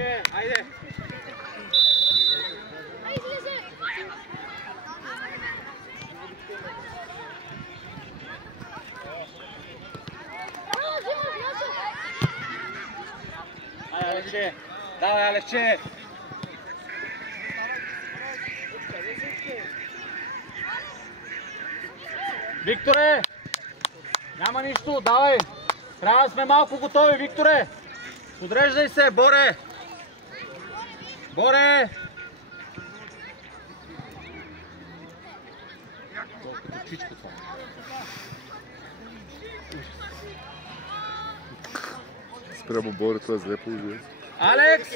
Алексей, айде! Айде, Алексей! Давай, Алексей! Викторе! Няма нищо, давай! Трябва да сме малко готови, Викторе! Подреждай се, Боре! Боре! Колкото чичко това. Спрямо Боре, това е зле положение. Алекс!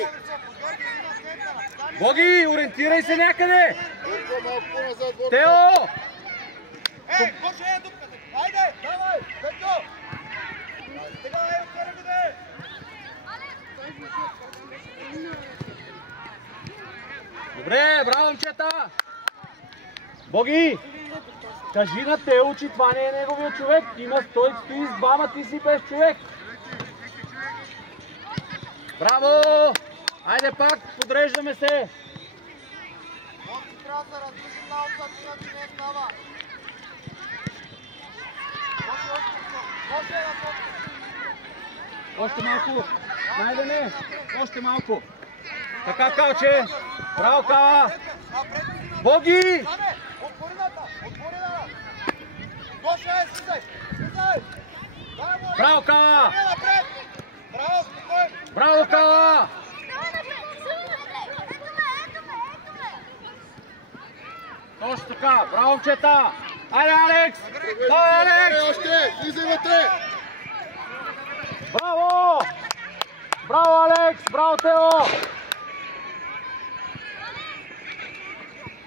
Боги, ориентирай се някъде! Тео! Айде, давай, Петко! Сега е отваряме! Добре, браво, момчета! Боги! Кажи на Тео, че това не е неговия човек. Има стои с двама, ти си без човек. Браво! Айде пак, подреждаме се! Трябва да различим на отсъдната, не става. Още малко! Найдене! Още малко! Така, Калче! Браво, Кала! Боги! Браво, Кала! Браво, Кала! Точно така! Браво, момчета! Айде, Алекс! Давай, Алекс! Още! Влизай вътре! Браво! Браво, Алекс! Браво, Тео!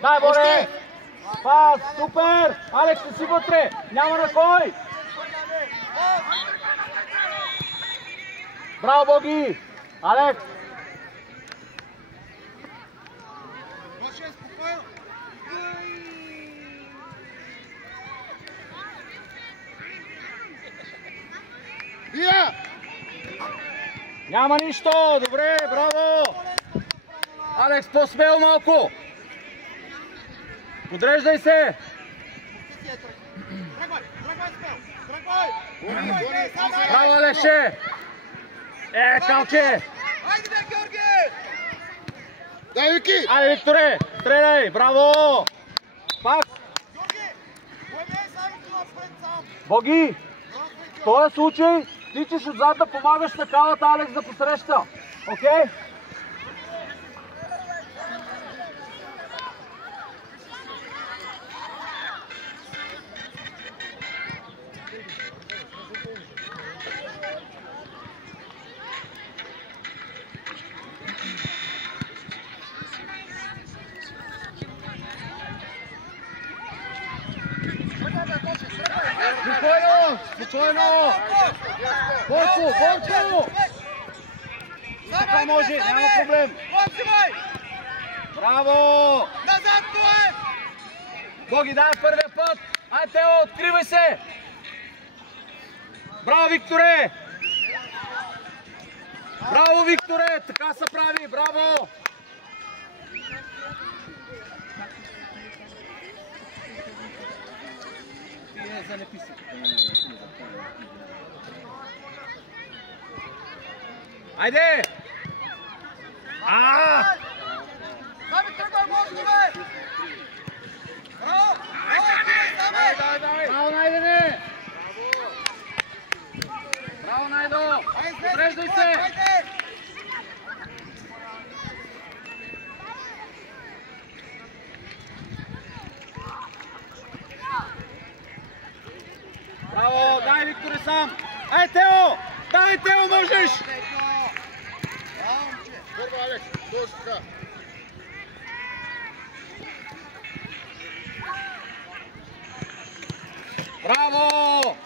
Дай, Боре! Пас! Супер! Алекс, не си вътре! Няма на кой! Браво, Боги! Алекс! Няма нищо! Добре, браво! Алекс, по-смело малко! Подреждай се! Браво, Алеше! Калче! Дай, Вики! Айде, Викторе! Стреляй! Браво! Пак! Боги! В този случай тичаш отзад да помагаш на Калата, Алекс да посреща. Окей? Спокойно! Спокойно! Борчо! Борчо! Така може, няма проблем. Браво! Назад, това е! Боги, дай първия път! Ай, Тео, откривай се! Браво, Викторе! Браво, Викторе! Така се прави! Браво! Залепи се. Айде! Сами тръгвай, може да бе! Браво! Браво, Найдене! Браво, Найдо! Подреждай се! Браво! Дай, Викторе, сам! Ай, Тео! Дай, Тео, можеш! Първо, Алекс, точно така. Браво!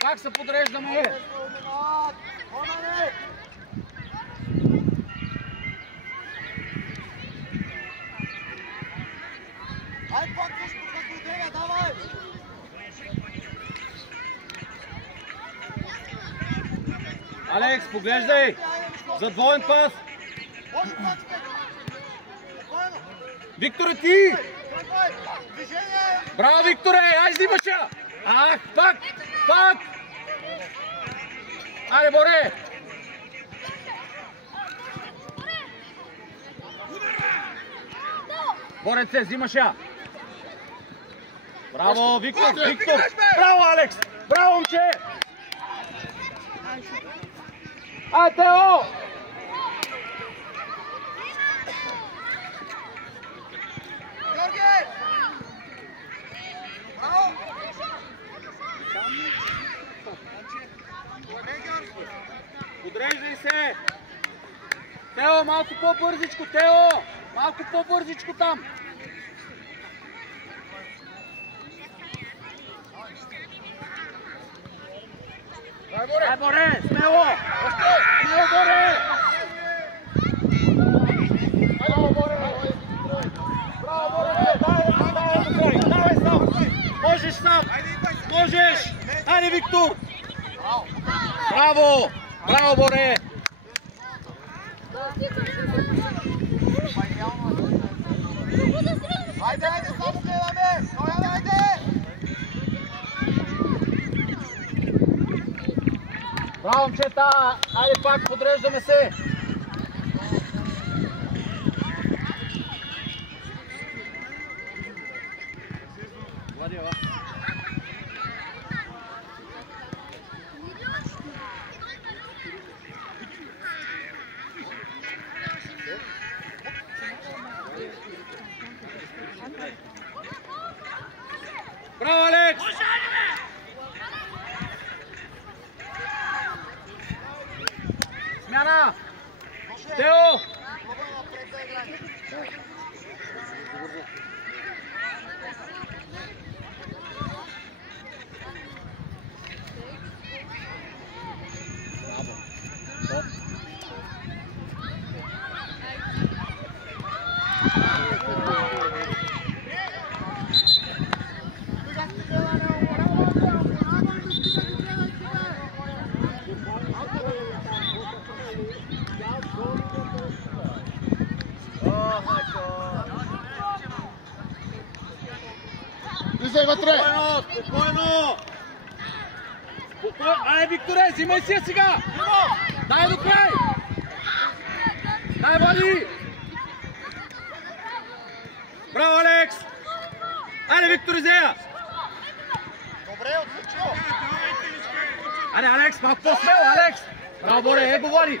Как се подреждаме? Ай, пак нещо като идея, давай! Алекс, поглеждай! За двоен пас! Може пак спека. Спокойно. Викторе, ти! Тръгвай. Движение. Браво, Викторе! Ай, взимаш я! Ах, пак! Пак! Айде, Боре! Борец, взимаш я! Браво, Виктор! Виктор! Браво, Алекс! Браво, момче! Ай, Тео! Георги! Браво! Добре, Георги! Подреждай се! Тео, малко по-бързичко, Тео! Малко по-бързичко там! Ай, Боре! Смело! Смело, Боре! Браво, Боре! Браво, Боре! Давай сам! Можеш сам! Можеш! Айде, Виктор! Браво! Браво, Боре! Айде, айде, само гледаме! Стоян, айде! Браво, момчета! Айде пак, подреждаме се! Браво, Алекс! Смяна! Тео! Влизай вътре! Спокойно, спокойно! Спокойно! Ай, Викторе, взимай си я сега! Дай до край! Дай, Вали! Браво, Алекс! Айде, Виктор, изея! Добре, отлично! Айде, Алекс, малко по-смело, Алекс! Браво, Боре, его, Вали!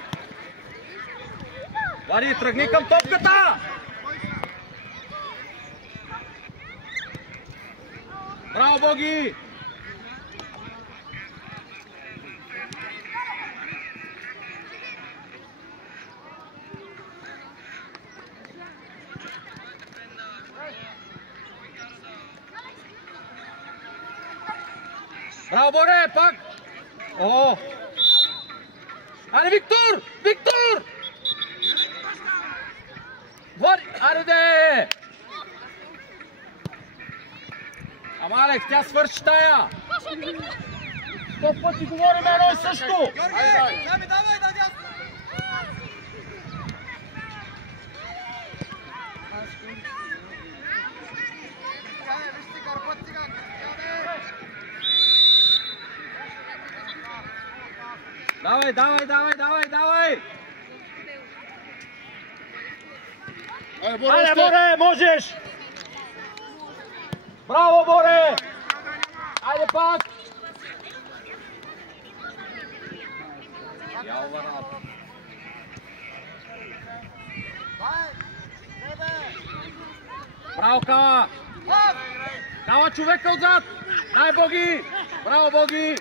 Вали, тръгни към топката! Браво, Боги! Браво, Боре, пак! О! Айде, Виктор! Виктор! Вали! Айде, де! Ама, Алекс, тя свърши тая! 100 пъти говорим едно и също! Георги! Давай, давай, на дясно! Вижте гърбът сега! Давай, давай, давай, давай, давай! Айде, Боре, Айде, още! Боре, можеш! Браво, Боре! Айде пак! Браво, Кала! Кала, човека отзад! Дай, Боги! Браво, Боги!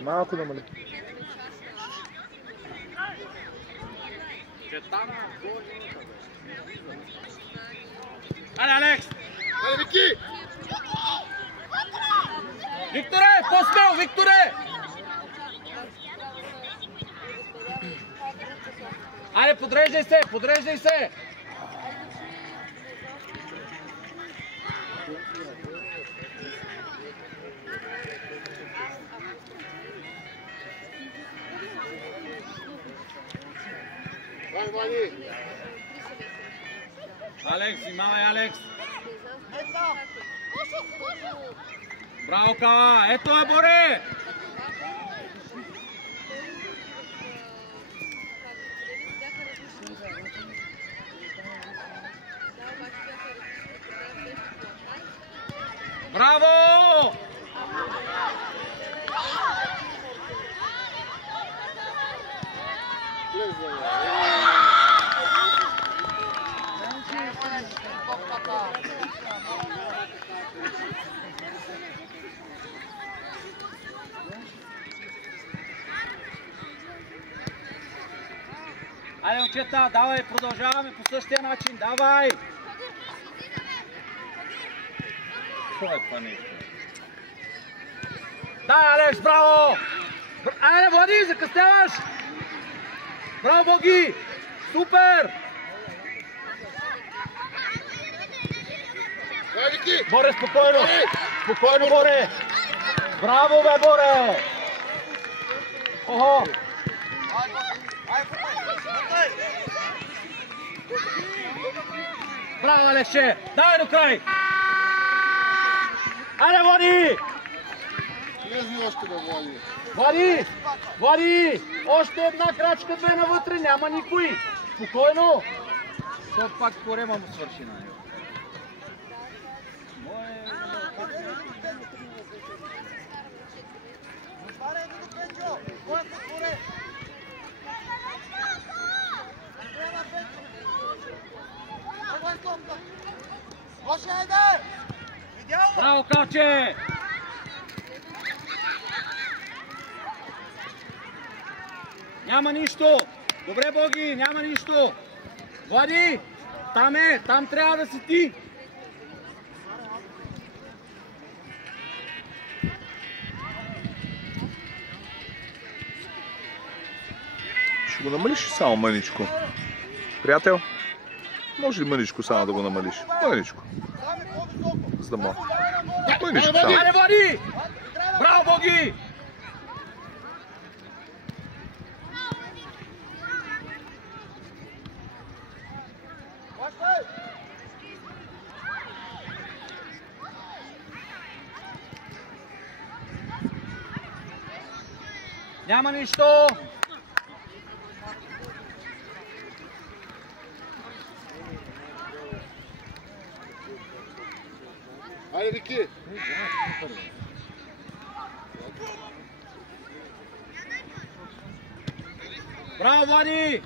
Малко намали. Айде, Алекс! Айде, Вики! Викторе, по-смело, Викторе! Айде, подреждай се, подреждай се! Айде, Влади! Алекс, внимавай, Алекс! Браво, Кала! Ето е, Боре! Браво! Айде, момчета, давай, продължаваме по същия начин, давай! Какво е това нещо? Да, Алекс, браво! Айде, Влади, закъсняваш! Браво, Боги! Супер! Айде, Вики! Боре, спокойно! Спокойно, Боре! Браво, бе, Боре! Охо! Браво, Алексче! Давай до край! Айде, Влади! Влезни още, бе, Влади! Влади! Влади! Още една крачка, две навътре, няма никой! Спокойно! То пак корема му свърши на него. Браво, Калче! Няма нищо! Добре, Боги, няма нищо! Влади! Там е! Там трябва да си ти! Ще го намалиш само мъничко. Приятел, може ли мъничко само да го намалиш? Мъничко. За да мога. Мъничко само. Айде, Влади! Браво, Боги! Няма нищо! Айде, Вики! Браво, Влади!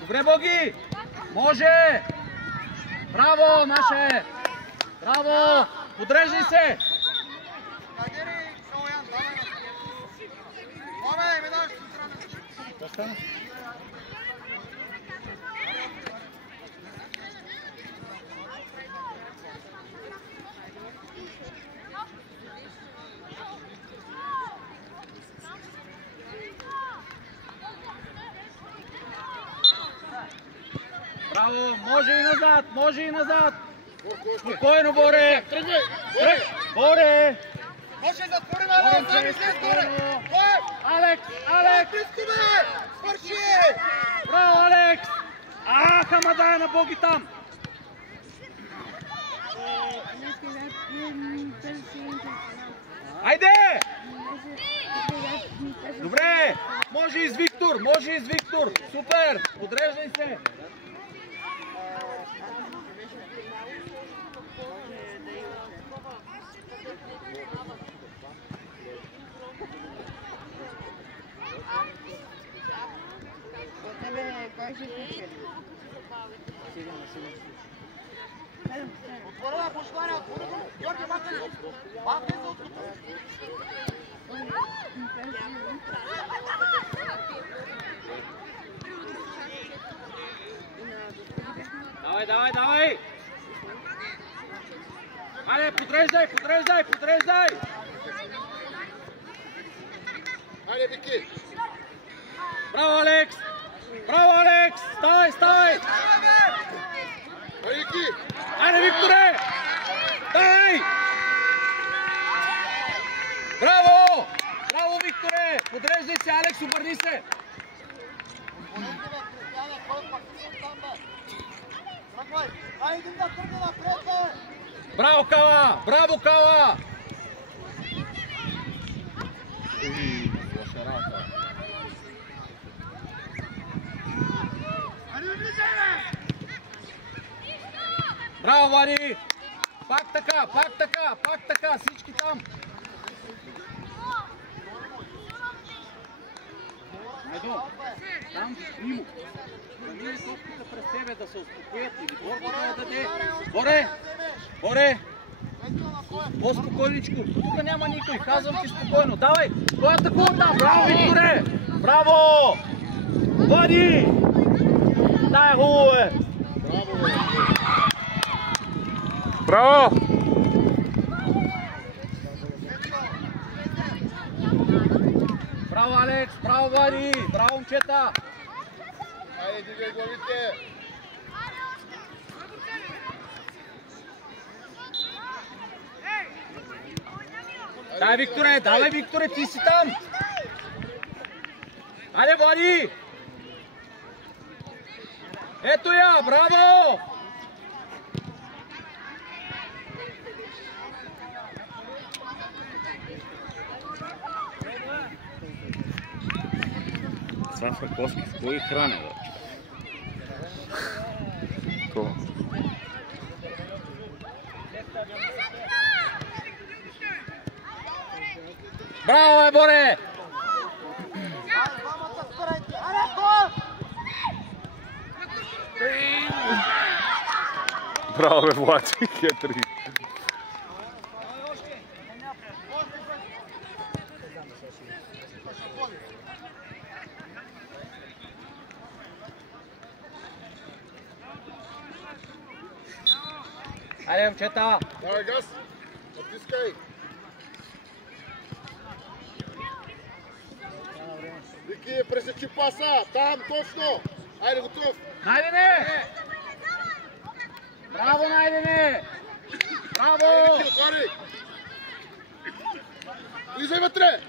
Добре, Боги! Може! Браво, наше! Браво! Подреждай се! Браво! Може и назад! Може и назад! Спокойно, Боре! Тръгвай! Боре! Може да затвори на едно, сами след горе! Кой? Алекс! Алекс! Близко бе! Свърши! Браво, Алекс! Ама дай на Боги там! Айде! Добре! Може и с Виктор! Може и с Виктор! Супер! Подреждай се! Отворила пошланя, отвори го! Георги, махай се! Махай се от тук! Давай, давай, давай! Айде, подреждай, подреждай, подреждай! Айде, Вики! Браво, Алекс! Браво, Алекс! Ставай, ставай! Айде, Вики! Айде, Викторе! Давай! Подреждай се, Алекс, обърни се! Браво, Кала! Браво, Кала! Браво, Вари! Пак така, пак така, пак така, всички там! Айдо, там Мимо. Намери топката през себе да се успокоят или Борба да я даде. Боре! Боре! По-спокойничко. Тук няма никой. Казвам ти спокойно. Давай! Кой атакува там? Браво, Викторе! Браво! Вади! Дай, хубаво е! Браво! Браво, Алекс! Браво, Вади! Браво, момчета! Айде, дигай главите! Дай, Викторе! Давай, Викторе! Ти си там! Айде, Вади! Ето я! Браво! Сега в Раковски в кой храня, бе? То. Браво, е, Боре! Браво, бе, Влади, хетри. Айде, момчета! Давай газ! Натискай! Вики, пресечи паса! Там, точно! Айде, готов! Найдене! Браво, Найдене! Браво! Айде, Вики, отвори! Влизай вътре!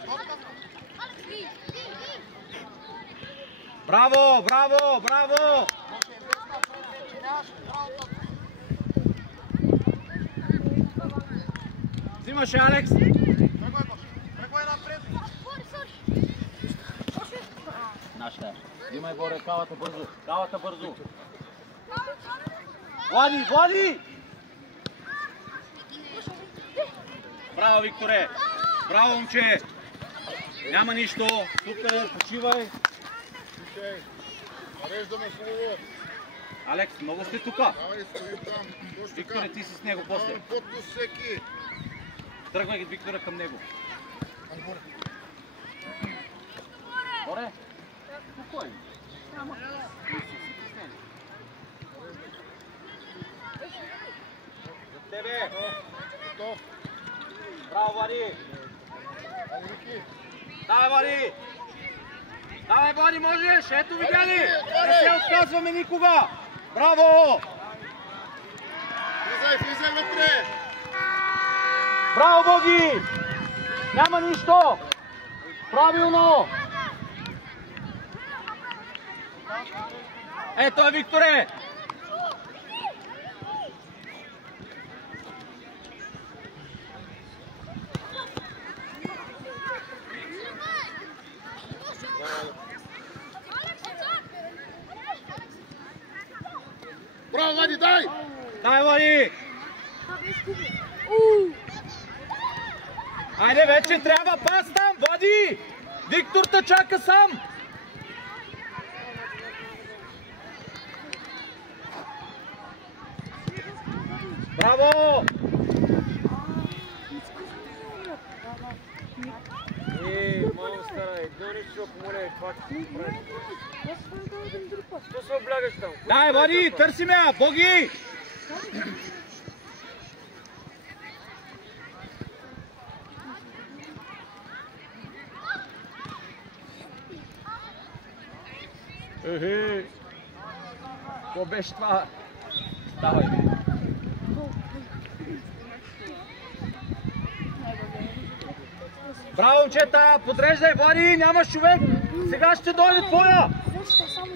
Браво, браво, браво! Взимаше, Алекс! Нашата. Взимай, Боре, калата бързо. Калата бързо. Влади, Влади! Браво, Викторе! Браво, момче! Няма нищо. Супер, почивай. Нареждаме хубаво. Алекс, много сте тука. Давай, стоим там. Точно така. Викторе, ти си с него после. Подпис всеки. Тръгвай ги Виктора към него. Боре? Спокойно. Няма. За тебе. Готов. Браво, Вари. Айде, Вики. Давай, Вари. Давай, Вари, можеш. Ето, видя ли? Не се отказваме никога. Браво. Влизай вътре. Браво, Боги. Няма нищо. Правилно. Ето е, Викторе. Браво, Вади, дай! Дай, Вади. Айде, вече трябва пас там, Вади. Виктор те чака сам. Браво! Малко стара, едно нещо, ако моля, пак ще правиш. Що се облягаш там? Дай, Вади, търсиме я, Боги! Какво беше това? Ставай. Браво, момчета! Подреждай, Влади! Нямаш човек! Сега ще дойде твоя! Защо само